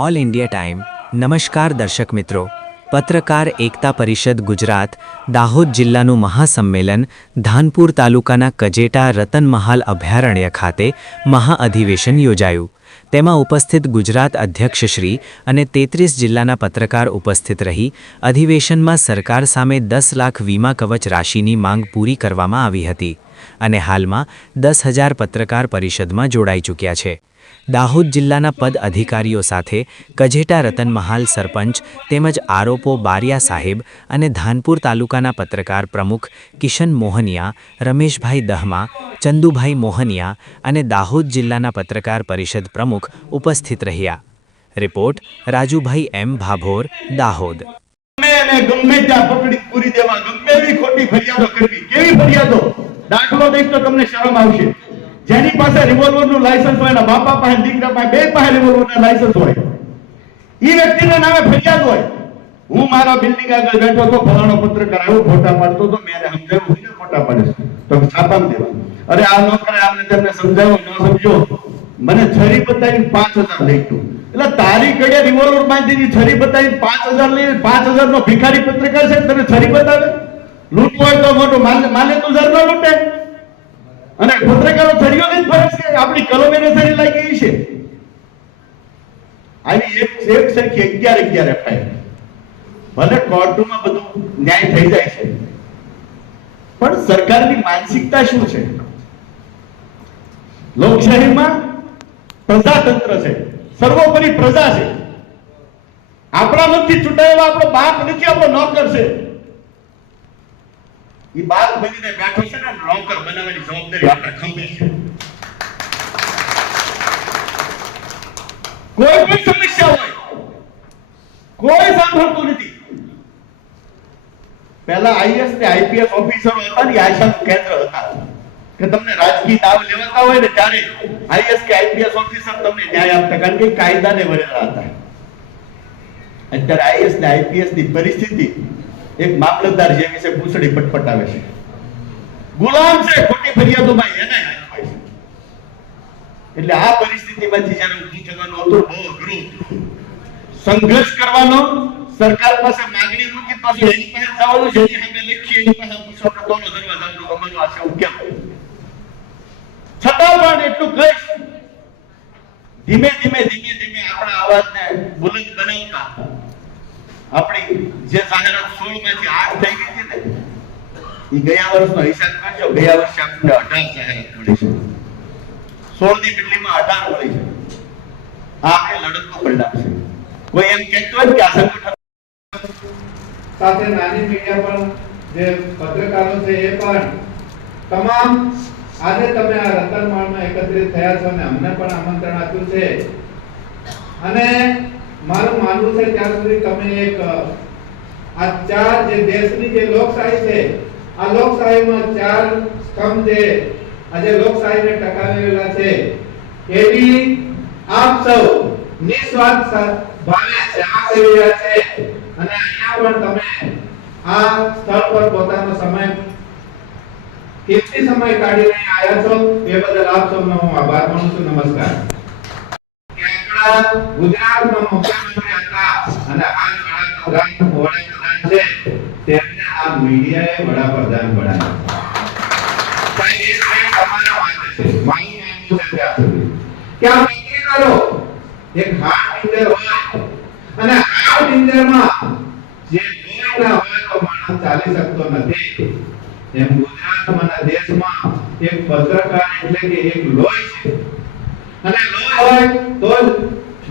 All India time. નમસ્કાર દર્શક મિત્રો. પત્રકાર એકતા પરિષદ ગુજરાત દાહોદ જિલ્લાનું મહાસંમેલન ધાનપુર તાલુકાના કજેટા રતનમહાલ અભયારણ્ય ખાતે મહાઅધિવેશન યોજાયું. તેમાં ઉપસ્થિત ગુજરાત અધ્યક્ષશ્રી અને 33 જિલ્લાના પત્રકાર ઉપસ્થિત રહી અધિવેશનમાં સરકાર સામે 10 લાખ વીમા કવચ રાશિની માંગ પૂરી કરવામાં આવી હતી અને હાલમાં 10,000 પત્રકાર પરિષદમાં જોડાઈ ચૂક્યા છે. દાહોદ જિલ્લાના પદ અધિકારીઓ સાથે કજેટા રતનમહાલ સરપંચ તેમજ આરોપો બારિયા સાહેબ અને ધાનપુર તાલુકાના પત્રકાર પ્રમુખ કિશન મોહનિયા, રમેશભાઈ દહમા, ચંદુભાઈ મોહનિયા અને દાહોદ જિલ્લાના પત્રકાર પરિષદ પ્રમુખ ઉપસ્થિત રહ્યા. રિપોર્ટ રાજુભાઈ એમ ભાભોર, દાહોદ. ગમે ત્યાં પકડી પૂરી દેવા, ગમે એવી ખોટી ફરિયાદો કરવી. કેવી ફરિયાદો? દાખલો દઈશ તો તમને શરમ આવશે. જેની પાસે રિવોલ્વર નું લાયસન્સ હોય, એના બાપા પાસે, દીકરા પાસે, બે પાસે રિવોલ્વર ના લાયસન્સ હોય, ઈ વ્યક્તિના નામે ફરિયાદ હોય. હું મારા બિલ્ડિંગ આગળ બેઠો તો ફલાણો પત્રકાર આવ્યો, ફોટા પાડતો તો, મેં એને સમજાવ્યું કે ફોટા પાડે તો છાપામાં દેવા. અરે આ ન કરે, આમને તેમને સમજાવ્યું, ન સમજો, મને છરી બતાવીને 5,000 લઈ ગયો. એટલે તારી કડે રિવોલ્વર બાંધીની છરી બતાવીને 5,000 લઈ, 5,000 નો ભિખારી પત્રકાર છે, તને છરી બતાવે? લૂંટવું હોય તો મોટું માને તું જર ન લૂંટે. અને પત્રકારો છરીઓ જ ફરજ છે, આપણી કલમે છરી લાગી છે. આવી એક સરખી 11 એફઆઈઆર. ભલે કોર્ટમાં બધું ન્યાય થઈ જાય છે, પણ સરકારની માનસિકતા શું છે? લોકશાહીમાં પ્રજાતંત્ર છે, સર્વોપરી પ્રજા છે. આપણા મતથી ચૂંટાયેલો આપણો બાપ નથી, આપણો નોકર છે. ઈ બાપ બનીને બેઠો છે ને, નોકર બનાવવાની જવાબદારી આપણે ખંભે છે. કોઈ પણ સમસ્યા હોય, કોઈ સાંભળતું નથી. પહેલા આઈએએસ ને આઈપીએસ ઓફિસરો હતા ને, આશાનું કેન્દ્ર હતા કે તમને રાજકીય દાવ લેવાતા હોય ને ત્યારે આઈએએસ કે આઈપીએસ ઓફિસર તમને ન્યાય આપતા, કારણ કે કાયદાને વરેલા હતા. અત્યારે આઈએએસ ને આઈપીએસ ની પરિસ્થિતિ એક મામલતદાર જે વિશે પૂછડી પટપટાવે છે, ગુલામ છે ખોટી ફરિયાદોમાં, એને હાથ હોય છે. એટલે આ પરિસ્થિતિમાંથી જ્યારે ઊભી થવાનું હતું, બહુ અઘરું સંઘર્ષ કરવાનો, સરકાર પાસે માંગણી મૂકી, પાછું એની પાસે જવાનું, જેની સામે લખી એની પાસે પૂછો કે તોનો દરવાજાનું કમાનો આ છે, હું કેમ? છતાં પણ એટલું કહીશ, ધીમે ધીમે આપણા અવાજને બુલંદ બનાવતા આપણી જે જાહેરાત 16 માંથી 8 થઈ ગઈ હતી ને, એ ગયા વર્ષનો હિસાબ કરજો. ગયા વર્ષે આપણને 18 જાહેરાત મળી છે. 16 ની બદલીમાં 18 મળી છે. આ આપણે લડતનું પરિણામ છે. કોઈ એમ કહેતો હોય કે આ સંગઠન સાથે નાની મીડિયા પણ જે પત્રકારો છે એ પણ તમામ આજે તમે આ રતનમાળમાં એકત્રિત થયા છો અને અમને પણ આમંત્રણ આપ્યું છે. અને મારું માનવું છે ત્યાં સુધી તમે એક આ ચાર જે દેશની જે લોકશાહી છે, આ લોકશાહીમાં ચાર સ્તંભ જે આજે લોકશાહીને ટકાવેલા છે, એવી આપ સૌ નિસ્વાર્થ ભાવે સેવા કરી રહ્યા છે. અને અહીંયા પણ તમે આ સ્થળ પર પોતાનો સમય, કિંમતી સમય કાઢીને આવ્યા છો, એ બદલ આપ સૌનો હું આભાર માનું છું. નમસ્કાર. ગુજરાતના મુખ્યમંત્રી હતા અને આ વડાપ્રધાન છે, તેમને આ મીડિયાએ વડાપ્રધાન બનાવ્યા. તમારા માટે છે, મારી માનવું છે ત્યાં સુધી કે આ પત્રકારો એક હાર્ડ પિંજર હોય, અને હાર્ડ પિંજરમાં જે લોહીના હોય તો માણસ ચાલી શકતો નથી. એમ ગુજરાતમાં દેશમાં એક પત્રકાર એટલે કે એક લોહી છે, અને લોહી હોય તો જ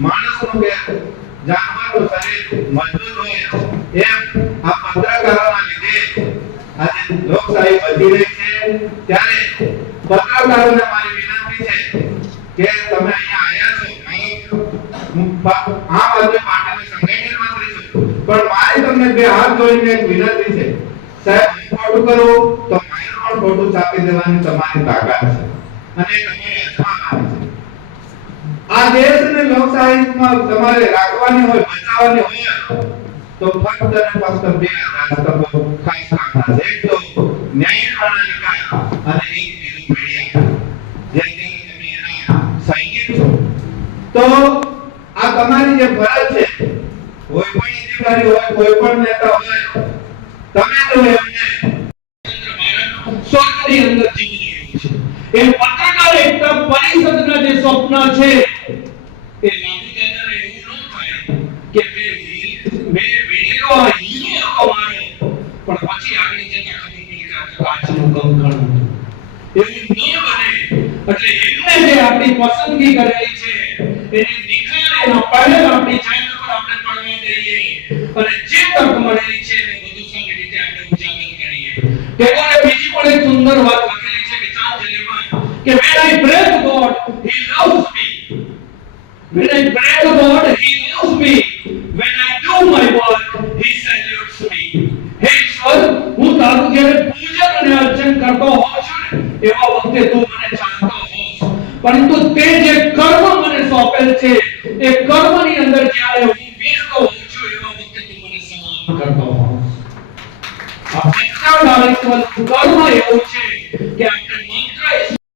માણસનું કે જાનવરનું શરીર મજબૂત હોય. એમ આ પત્રકારોના લીધે આજે લોકશાહી વધી રહી છે. ત્યારે પત્રકારોને મારી વિનંતી છે કે તમે અહીંયા આવ્યા છો, આમ આદમી પાર્ટીનો સંગઠન મંત્રી છું, પણ મારી તમને બે હાથ જોડીને એક વિનંતી છે, સાહેબ ખોટું કરું તો મારું પણ ખોટું છાપી દેવાની તમારી તાકાત છે અને તમારી હાથમાં છે. આ દેશને લોકશાહીમાં તમારે રાખવાની હોય, બચાવવાની હોય તો ફક્ત અને ફક્ત બે રાસ્તા ખાસ રાખવા છે. એક તો ન્યાય પ્રણાલિકા અને એક મીડિયા. જે તમે એના સૈનિક છો, તો આ તમારી તમારી જે ફરજ છે, કોઈ પણ અધિકારી હોય, કોઈ પણ નેતા હોય, તમે જો એમને સ્વર્ગની અંદર જીવી રહ્યું છે. એ પત્રકાર એકતા પરિષદના જે સ્વપ્ન છે, એ ગાંધીનગર એવું ન થાય કે મેં વીરો હીરો કમાયો, પણ પછી આગળ જતા ખબર પડી કે આ કાચનું કંકણ હતું. એવું ન બને. એટલે એમને જે આપણી પસંદગી કરેલી છે, એની નિખાર એના પહેલા આપણી જાત પર આપણે પડવા દઈએ અને જે તક મળેલી છે એને વધુ સારી રીતે આપણે ઉજાગર કરીએ. તેઓએ બીજી પણ એક સુંદર વાત લખેલી છે ગીતાંજલિમાં કે when I pray to God, He loves me. When I pray to God, He loves me. When I do my work, He salutes me. હે ઈશ્વર, હું તારું જ્યારે પૂજન અને અર્ચન કરતો હોઉં છું ને, એવા વખતે તું મને જાણતો હોશ, પરંતુ તે જે કર્મ મને સોંપેલ છે, એ કર્મની અંદર જ્યારે હું વ્યસ્ત હોઉં છું, એવા વખતે તું મને સલામ કરતો હોશ. આ પત્રકારિતાનું કર્મ એવું છે કે આપણે